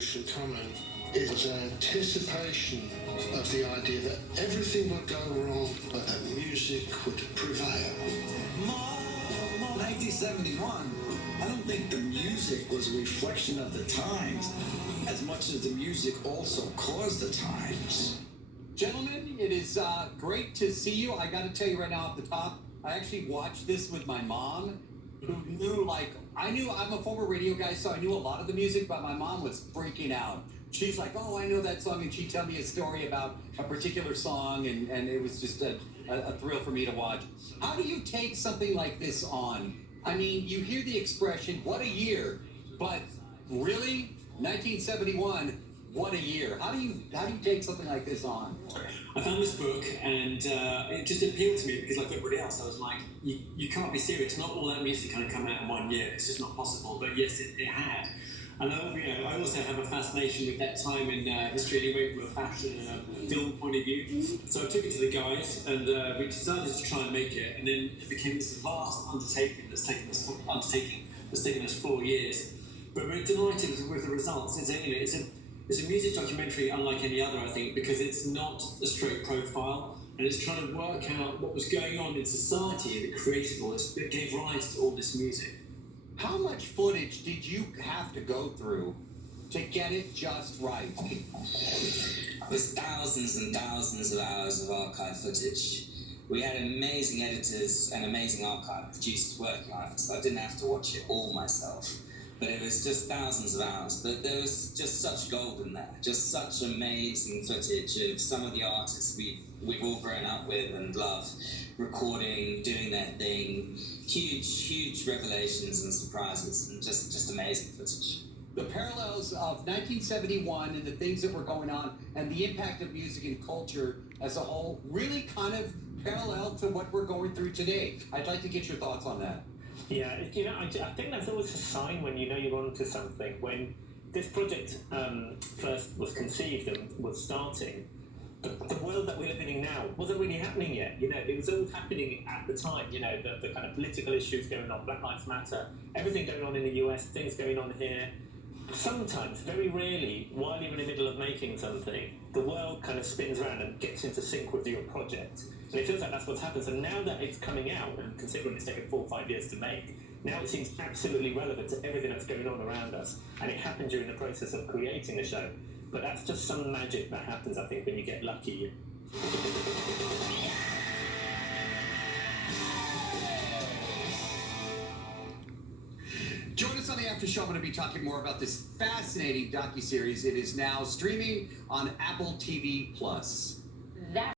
coming, it was an anticipation of the idea that everything would go wrong, but that music would prevail. 1971, I don't think the music was a reflection of the times as much as the music also caused the times. Gentlemen, it is great to see you. I got to tell you right now off the top, I actually watched this with my mom, who knew, I'm a former radio guy, so I knew a lot of the music, but my mom was freaking out. She's like, oh, I know that song, and she'd tell me a story about a particular song, and it was just a thrill for me to watch. How do you take something like this on? I mean, you hear the expression, what a year, but really, 1971, what a year. How do you take something like this on? I found this book and it just appealed to me because, like everybody else, I was like, you can't be serious. Not all that music kind of come out in 1 year. It's just not possible. But yes, it had. And I also have a fascination with that time in history anyway, from a fashion and a film point of view. So I took it to the guys and we decided to try and make it. And then it became this vast undertaking that's taken us 4 years. But we're delighted with the results. It's a music documentary unlike any other, I think, because it's not a straight profile, and it's trying to work out what was going on in society that created all this, that gave rise to all this music. How much footage did you have to go through to get it just right? There's thousands and thousands of hours of archive footage. We had amazing editors and amazing archive producers working on it, so I didn't have to watch it all myself. But it was just thousands of hours. But there was just such gold in there, just such amazing footage of some of the artists we've all grown up with and love, recording, doing their thing, huge revelations and surprises, and just amazing footage. The parallels of 1971 and the things that were going on and the impact of music and culture as a whole really kind of parallel to what we're going through today. I'd like to get your thoughts on that. Yeah, I think that's always a sign when you know you're onto something. When this project first was conceived and was starting, the world that we're living in now wasn't really happening yet. It was all happening at the time. The kind of political issues going on, Black Lives Matter, everything going on in the US, things going on here. Sometimes, very rarely, while you're in the middle of making something, the world kind of spins around and gets into sync with your project. And it feels like that's what's happened. So now that it's coming out, and considering it's taken 4 or 5 years to make, now it seems absolutely relevant to everything that's going on around us. And it happened during the process of creating the show. But that's just some magic that happens, I think, when you get lucky. Join us on the After Show. I'm going to be talking more about this fascinating docuseries. It is now streaming on Apple TV+.